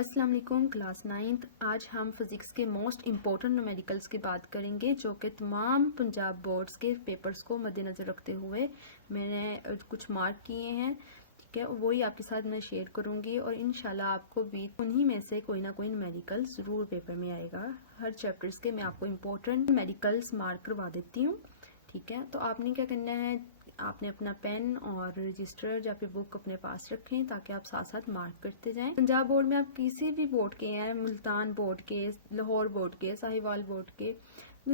अस्सलाम वालेकुम class 9th। आज हम फिज़िक्स के मोस्ट इम्पोर्टेंट न्यूमेरिकल्स की बात करेंगे जो कि तमाम पंजाब बोर्ड्स के पेपर्स को मद्देनज़र रखते हुए मैंने कुछ मार्क किए हैं। ठीक है, वही आपके साथ मैं शेयर करूंगी और इंशाल्लाह आपको भी उन्हीं में से कोई ना कोई न्यूमेरिकल ज़रूर पेपर में आएगा। हर चैप्टर्स के मैं आपको इम्पोर्टेंट न्यूमेरिकल्स मार्क करवा देती हूँ। ठीक है, तो आपने क्या करना है, आपने अपना पेन और रजिस्टर या फिर बुक अपने पास रखें ताकि आप साथ साथ मार्क करते जाएं। पंजाब बोर्ड में आप किसी भी बोर्ड के हैं, मुल्तान बोर्ड के, लाहौर बोर्ड के, साहिवाल बोर्ड के,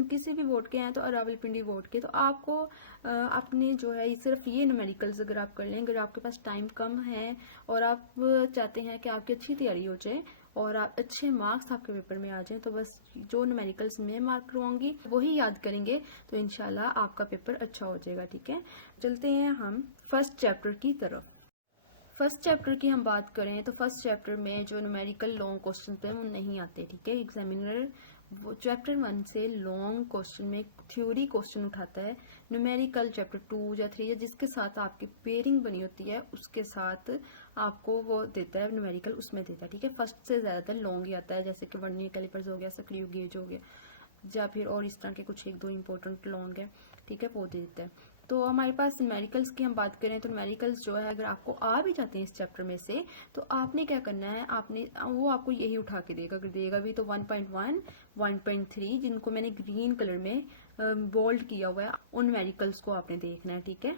किसी भी बोर्ड के हैं, तो रावलपिंडी बोर्ड के, तो आपको अपने जो है सिर्फ ये न्यूमेरिकल्स अगर आप कर लें, अगर आपके पास टाइम कम है और आप चाहते हैं कि आपकी अच्छी तैयारी हो जाए और आप अच्छे मार्क्स आपके पेपर में आ जाएं, तो बस जो न्यूमेरिकल्स मैं मार्क करवाऊंगी वही याद करेंगे तो इंशाल्लाह आपका पेपर अच्छा हो जाएगा। ठीक है, चलते हैं हम फर्स्ट चैप्टर की तरफ। फर्स्ट चैप्टर की हम बात करें तो फर्स्ट चैप्टर में जो न्यूमेरिकल लॉन्ग क्वेश्चन थे वो नहीं आते। ठीक है, एग्जामिनर वो चैप्टर 1 से लॉन्ग क्वेश्चन में थ्योरी क्वेश्चन उठाता है। न्यूमेरिकल चैप्टर 2 या 3 या जिसके साथ आपकी पेयरिंग बनी होती है उसके साथ आपको वो देता है न्यूमेरिकल, उसमें देता है। ठीक है, फर्स्ट से ज्यादातर लॉन्ग ही आता है, जैसे कि वर्नियर कैलिपर्स हो गया, सक्रिय गेज हो गया या फिर और इस तरह के कुछ एक दो इंपॉर्टेंट लॉन्ग है। ठीक है, वो दे देता है। तो हमारे पास न्यूमेरिकल्स की हम बात करें तो न्यूमेरिकल्स जो है अगर आपको आ भी जाते हैं इस चैप्टर में से तो आपने क्या करना है, आपने वो आपको यही उठा के देगा। अगर देगा भी तो 1.1, 1.3 जिनको मैंने ग्रीन कलर में बोल्ड किया हुआ है उन न्यूमेरिकल्स को आपने देखना है। ठीक है,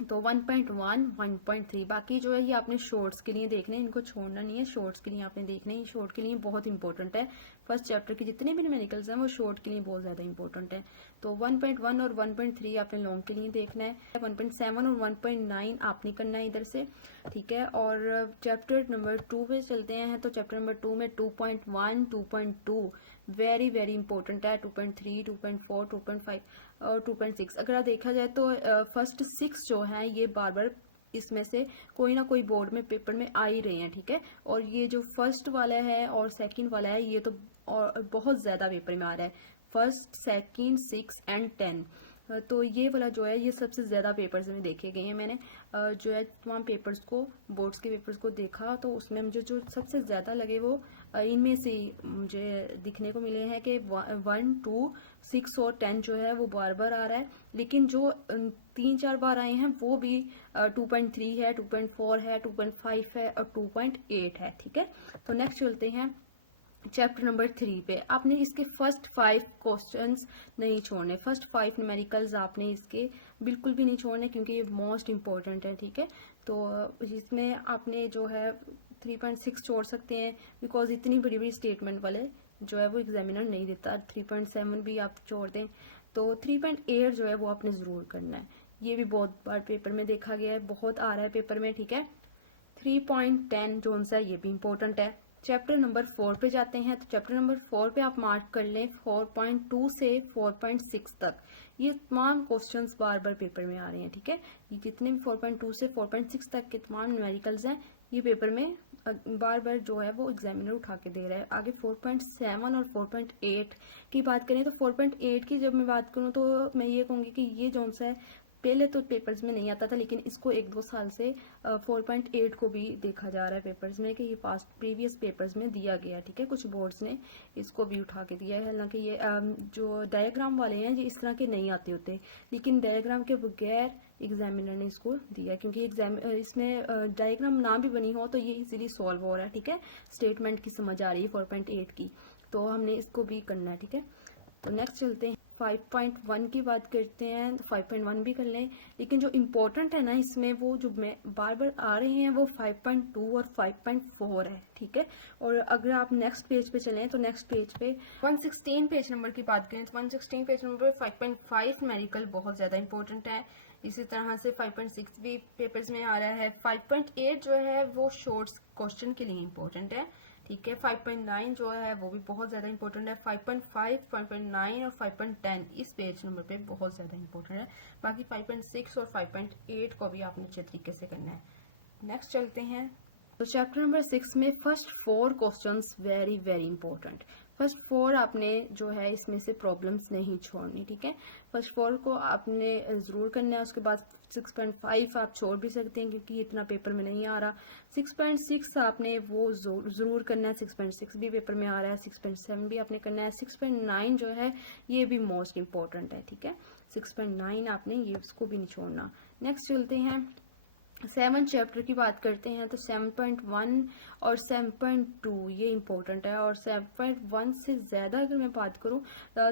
तो 1.1, 1.3 बाकी जो है ये आपने शॉर्ट्स के लिए देखने, इनको छोड़ना नहीं है, शॉर्ट्स के लिए आपने देखने हैं। शॉर्ट के लिए बहुत इंपॉर्टेंट है, फर्स्ट चैप्टर के जितने भी न्यूमेरिकल्स हैं वो शॉर्ट के लिए बहुत ज्यादा इंपॉर्टेंट है। तो 1.1 और 1.3 आपने लॉन्ग के लिए देखना है। 1.7 और 1.9 आपने करना है इधर से। ठीक है, और चैप्टर नंबर 2 पे चलते हैं। तो चैप्टर नंबर 2 में 2.1, 2.2 वेरी वेरी इंपॉर्टेंट है। 2.3, 2.4, 2.5 और 2.6 अगर आप देखा जाए तो फर्स्ट 6 जो है ये बार बार इसमें से कोई ना कोई बोर्ड में पेपर में आ ही रहे हैं। ठीक है, और ये जो फर्स्ट वाला है और सेकंड वाला है ये तो और बहुत ज्यादा पेपर में आ रहा है। फर्स्ट, सेकंड, 6 एंड 10 तो ये वाला जो है ये सबसे ज्यादा पेपर्स में देखे गए हैं। मैंने जो है तमाम पेपर्स को, बोर्ड्स के पेपर्स को देखा तो उसमें मुझे जो सबसे ज्यादा लगे वो इनमें से मुझे दिखने को मिले हैं कि 1, 2, 6 और 10 जो है वो बार बार आ रहा है, लेकिन जो 3-4 बार आए हैं वो भी 2.3 है, 2.4 है, 2.5 है और 2.8 है। ठीक है, तो नेक्स्ट चलते हैं चैप्टर नंबर 3 पे। आपने इसके फर्स्ट 5 क्वेश्चंस नहीं छोड़ने, फर्स्ट 5 न्यूमेरिकल्स आपने इसके बिल्कुल भी नहीं छोड़ने क्योंकि ये मोस्ट इंपॉर्टेंट है। ठीक है, तो इसमें आपने जो है 3.6 छोड़ सकते हैं बिकॉज इतनी बड़ी बड़ी स्टेटमेंट वाले जो है वो एग्जामिनर नहीं देता। 3.7 भी आप छोड़ दें तो 3.8 जो है वो आपने जरूर करना है। ये भी बहुत बार पेपर में देखा गया है, बहुत आ रहा है पेपर में। ठीक है, 3.10 जो सा ये भी इंपॉर्टेंट है। चैप्टर नंबर 4 पे जाते हैं। तो चैप्टर नंबर 4 पे आप मार्क कर लें 4.2 से 4.6 तक। ये तमाम क्वेश्चंस बार बार पेपर में आ रहे हैं। ठीक है, ये जितने भी 4.2 से 4.6 तक के तमाम न्यूमेरिकल्स हैं ये पेपर में बार बार जो है वो एग्जामिनर उठा के दे रहा है। आगे 4.7 और 4.8 की बात करें तो 4.8 की जब मैं बात करूं तो मैं ये कहूंगी कि ये जो सा है पहले तो पेपर्स में नहीं आता था, लेकिन इसको 1-2 साल से 4.8 को भी देखा जा रहा है पेपर्स में कि ये पास्ट प्रीवियस पेपर्स में दिया गया है। ठीक है, कुछ बोर्ड्स ने इसको भी उठा के दिया है। हालांकि ये जो डायग्राम वाले हैं ये इस तरह के नहीं आते होते, लेकिन डायग्राम के बगैर एग्जामिनर ने इसको दिया क्योंकि इसमें डायग्राम ना भी बनी हो तो ये इजीली सॉल्व हो रहा है। ठीक है, स्टेटमेंट की समझ आ रही है 4.8 की, तो हमने इसको भी करना है। ठीक है, तो नेक्स्ट चलते हैं 5.1 की बात करते हैं। 5.1 भी कर लें, लेकिन जो इम्पोर्टेंट है ना इसमें वो जो बार बार आ रहे हैं वो 5.2 और 5.4 है। ठीक है, और अगर आप नेक्स्ट पेज पे चलें तो नेक्स्ट पेज पे 116 पेज नंबर की बात करें तो 116 पेज नंबर 5.5 न्यूमेरिकल बहुत ज्यादा इंपॉर्टेंट है। इसी तरह से 5.6 भी पेपर्स में आ रहा है। 5.8 जो है वो शॉर्ट्स क्वेश्चन के लिए इंपॉर्टेंट है। ठीक है, 5.9 जो है वो भी बहुत ज्यादा इंपॉर्टेंट है। 5.5, 5.9 और 5.10 इस पेज नंबर पे बहुत ज्यादा इंपॉर्टेंट है। बाकी 5.6 और 5.8 को भी आपने अच्छे तरीके से करना है। नेक्स्ट चलते हैं तो चैप्टर नंबर 6 में first 4 questions very very important. First 4 आपने जो है इसमें से प्रॉब्लम्स नहीं छोड़नी, ठीक है। फर्स्ट 4 को आपने ज़रूर करना है। उसके बाद 6.5 आप छोड़ भी सकते हैं क्योंकि इतना पेपर में नहीं आ रहा। 6.6 आपने वो ज़रूर करना है, 6.6 भी पेपर में आ रहा है। 6.7 भी आपने करना है। 6.9 जो है ये भी मोस्ट इम्पॉर्टेंट है, ठीक है। 6.9 आपने ये उसको भी नहीं छोड़ना। नेक्स्ट चलते हैं 7 चैप्टर की बात करते हैं। तो 7.1 और 7.2 ये इम्पोर्टेंट है, और 7.1 से ज़्यादा अगर मैं बात करूँ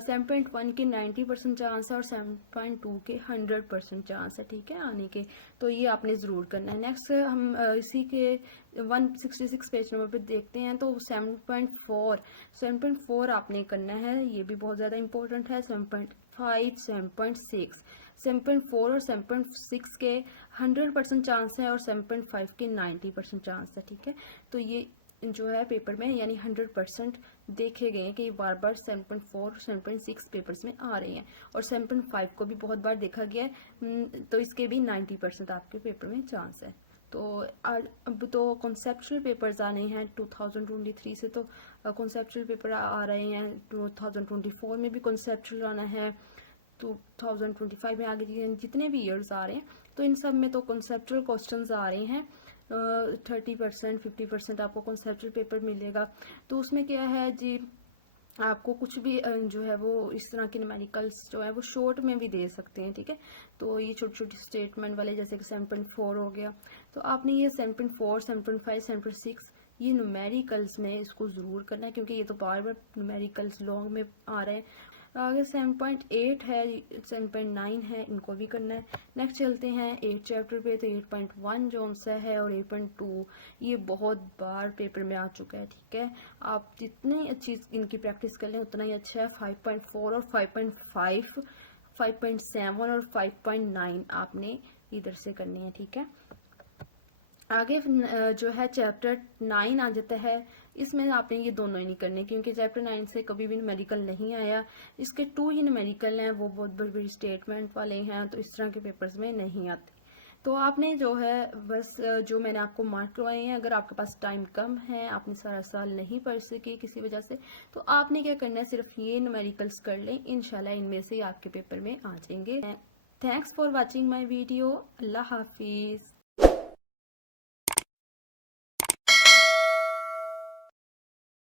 7.1 के 90% चांस है और 7.2 के 100% चांस है, ठीक है, आने के। तो ये आपने ज़रूर करना है। नेक्स्ट हम इसी के 166 पेज नंबर पे देखते हैं। तो 7.4 आपने करना है, ये भी बहुत ज़्यादा इम्पोर्टेंट है। 7.5 7.6 7.4 और 7.6 के 100% चांस है और 7.5 के 90% चांस है, ठीक है। तो ये जो है पेपर में यानी 100% देखे गए हैं कि बार बार 7.4 और 7.6 पेपर्स में आ रहे हैं, और 7.5 को भी बहुत बार देखा गया है। तो इसके भी 90% आपके पेपर में चांस है। तो अब तो कॉन्सेप्चुअल पेपर्स आने हैं 2023 से। तो कॉन्सेप्चुअल पेपर आ रहे हैं। 2024 में भी कॉन्सेप्चुअल आना है। 2025 में आगे जितने भी ईयर्स आ रहे हैं तो इन सब में तो कॉन्सेप्चुअल क्वेश्चंस आ रहे हैं। 30% 50% आपको कॉन्सेप्चुअल पेपर मिलेगा। तो उसमें क्या है जी, आपको कुछ भी जो है वो इस तरह के न्यूमेरिकल्स जो है वो शॉर्ट में भी दे सकते हैं, ठीक है। तो ये छोटी छोटी स्टेटमेंट वाले जैसे कि 7.4 हो गया, तो आपने ये 7.4 7.5 7.6 ये न्यूमेरिकल्स में इसको ज़रूर करना है क्योंकि ये तो बार बार न्यूमेरिकल्स लॉन्ग में आ रहे हैं। आगे 7.8 है, 7.9 है, इनको भी करना है। नेक्स्ट चलते हैं 8 चैप्टर पे। तो 8.1 जो उनसा है और 8.2 ये बहुत बार पेपर में आ चुका है, ठीक है। आप जितनी अच्छी इनकी प्रैक्टिस कर लें उतना ही अच्छा है। 5.4 और 5.5 5.7 और 5.9 आपने इधर से करनी है, ठीक है। आगे जो है चैप्टर 9 आ जाता है। इसमें आपने ये दोनों ही नहीं करने क्योंकि चैप्टर 9 से कभी भी न्यूमेरिकल नहीं आया। इसके 2 ही न्यूमेरिकल हैं, वो बहुत बड़ी बड़ी स्टेटमेंट वाले हैं, तो इस तरह के पेपर्स में नहीं आते। तो आपने जो है बस जो मैंने आपको मार्क करवाए हैं, अगर आपके पास टाइम कम है, आपने सारा साल नहीं पढ़ सके किसी वजह से, तो आपने क्या करना है, सिर्फ ये न्यूमेरिकल्स कर लें। इंशाल्लाह इनमें से आपके पेपर में आ जाएंगे। Thanks for watching my video. अल्लाह हाफिज़।